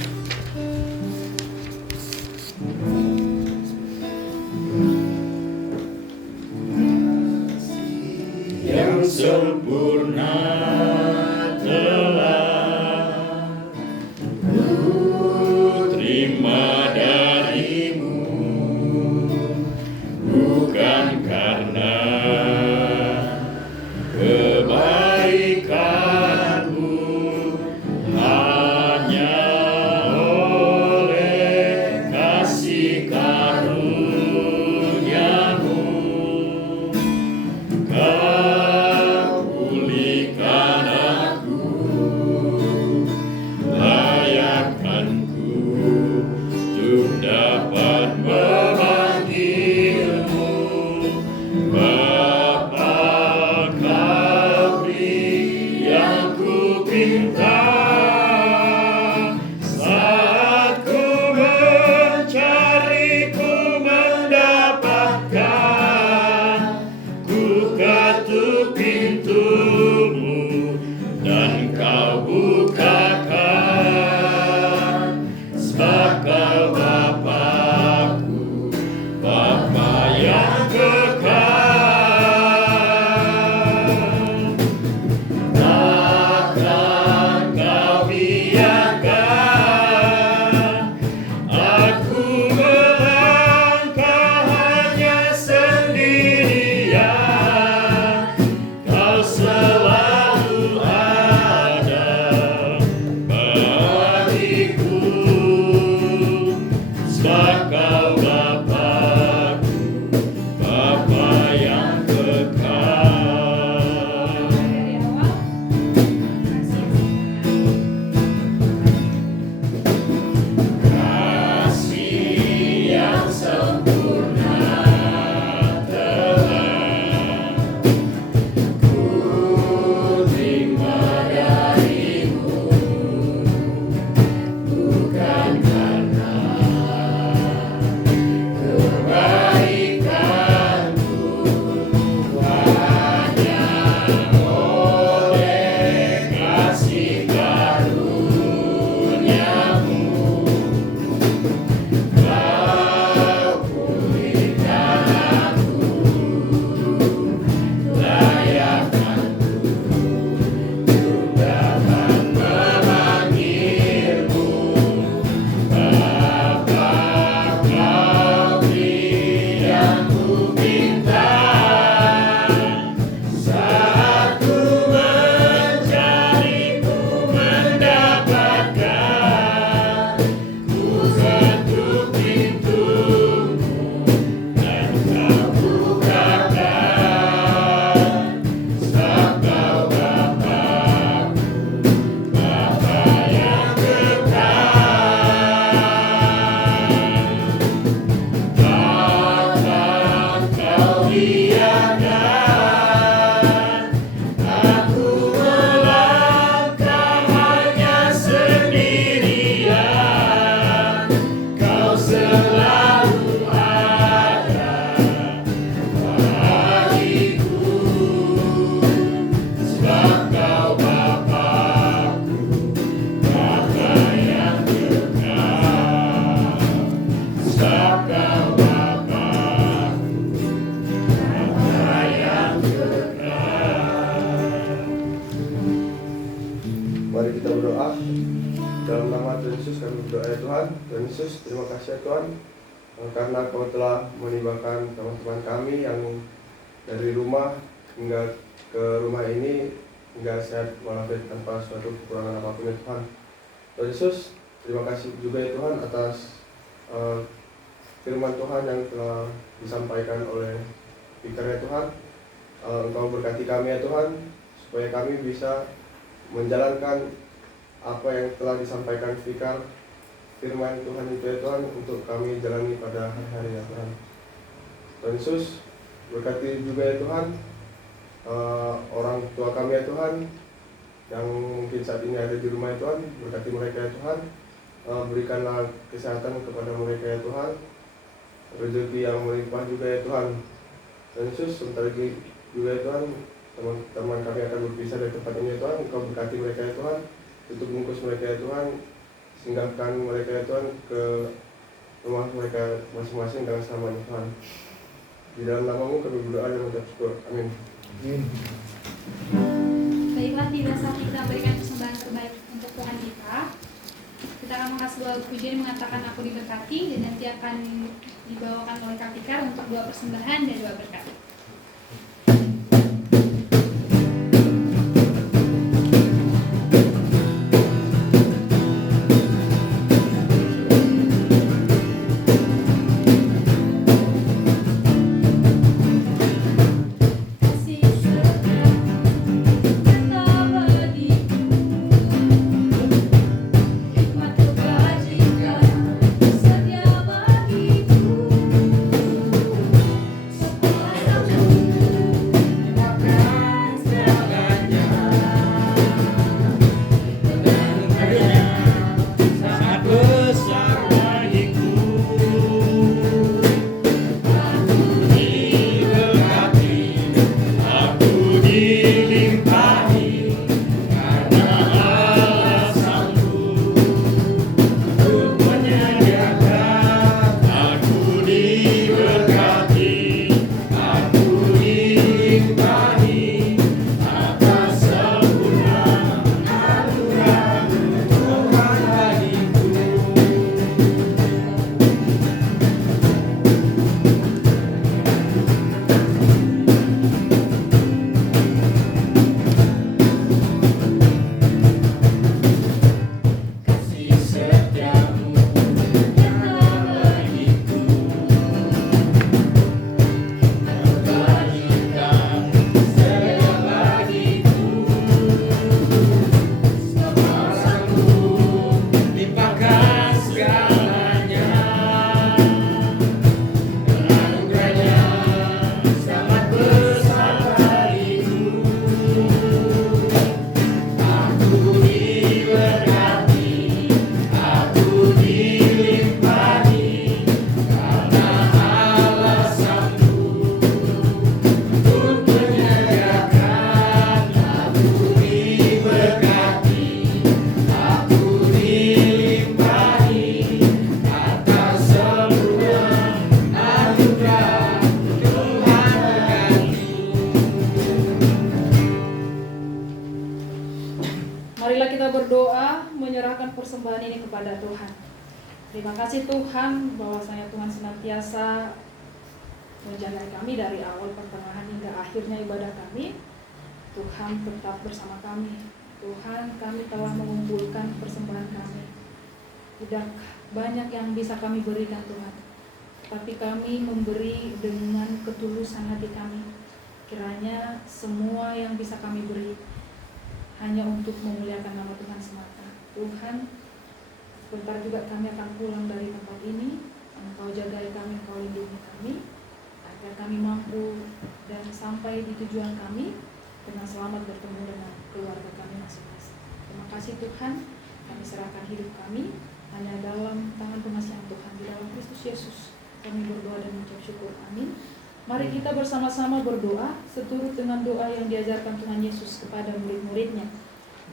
Yang sempurna telah ku terima darimu, bukan karena kebaikanmu, hanya oleh kasih karuniamu kau pulihkan berdoa. Dalam nama Tuhan Yesus kami berdoa ya Tuhan. Tuhan Yesus, terima kasih ya Tuhan, karena Kau telah menimbakan teman-teman kami yang dari rumah hingga ke rumah ini hingga sehat walafiat tanpa suatu kekurangan apapun ya Tuhan. Tuhan Yesus, terima kasih juga ya Tuhan atas firman Tuhan yang telah disampaikan oleh speaker ya Tuhan. Engkau berkati kami ya Tuhan, supaya kami bisa menjalankan apa yang telah disampaikan speaker firman Tuhan itu ya Tuhan, untuk kami jalani pada hari-hari ya Tuhan. Tuhan Yesus, berkati juga ya Tuhan orang tua kami ya Tuhan, yang mungkin saat ini ada di rumah ya Tuhan. Berkati mereka ya Tuhan, berikanlah kesehatan kepada mereka ya Tuhan, rezeki yang melimpah juga ya Tuhan. Tuhan Yesus, sebentar lagi juga ya Tuhan, teman-teman kami akan berpisah dari tempat ini ya Tuhan. Engkau berkati mereka ya Tuhan, tutup bungkus mereka ya Tuhan, singgahkan mereka ya Tuhan ke rumah mereka masing-masing dengan selamat ya Tuhan. Di dalam nama-Mu kami berdoa dan mengucap syukur. Amin. Baiklah, tidak saat kita berikan persembahan terbaik untuk Tuhan kita. Kita akan mengasih doa pujian mengatakan aku diberkati, dan nanti akan dibawakan oleh Kak Fikar untuk doa persembahan dan doa berkat. Marilah kita berdoa menyerahkan persembahan ini kepada Tuhan. Terima kasih Tuhan, bahwasanya Tuhan senantiasa menjaga kami dari awal, pertengahan hingga akhirnya ibadah kami. Tuhan tetap bersama kami. Tuhan, kami telah mengumpulkan persembahan kami. Tidak banyak yang bisa kami berikan Tuhan, tapi kami memberi dengan ketulusan hati kami. Kiranya semua yang bisa kami beri hanya untuk memuliakan nama Tuhan semata. Tuhan, sebentar juga kami akan pulang dari tempat ini. Engkau jagai kami, Engkau lindungi kami, agar kami mampu dan sampai di tujuan kami dengan selamat bertemu dengan keluarga kami masing-masing. Terima kasih Tuhan, kami serahkan hidup kami hanya dalam tangan pengasihan Tuhan. Di dalam Kristus Yesus kami berdoa dan mengucap syukur. Amin. Mari kita bersama-sama berdoa seturut dengan doa yang diajarkan Tuhan Yesus kepada murid-muridnya.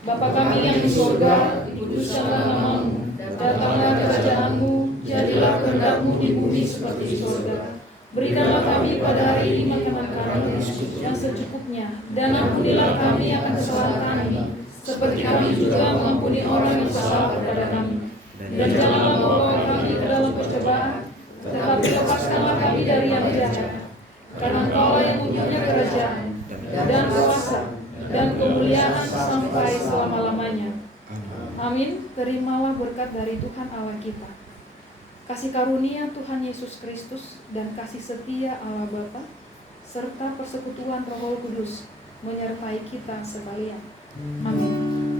Bapa kami yang di surga, dikuduskanlah nama-Mu, datanglah kerajaan-Mu, jadilah kehendak-Mu di bumi seperti di surga. Berikanlah kami pada hari ini makanan kami yang secukupnya, dan ampunilah kami akan kesalahan kami, seperti kami juga mengampuni orang yang salah kepada kami. Dan janganlah membawa kami ke dalam percobaan, tetapi lepaskanlah kami dari yang jahat. Karena Engkau yang mempunyai kerajaan, dan kuasa, dan kemuliaan sampai selama-lamanya. Amin. Terimalah berkat dari Tuhan Allah kita. Kasih karunia Tuhan Yesus Kristus dan kasih setia Allah Bapa serta persekutuan Roh Kudus menyertai kita sekalian. Amin.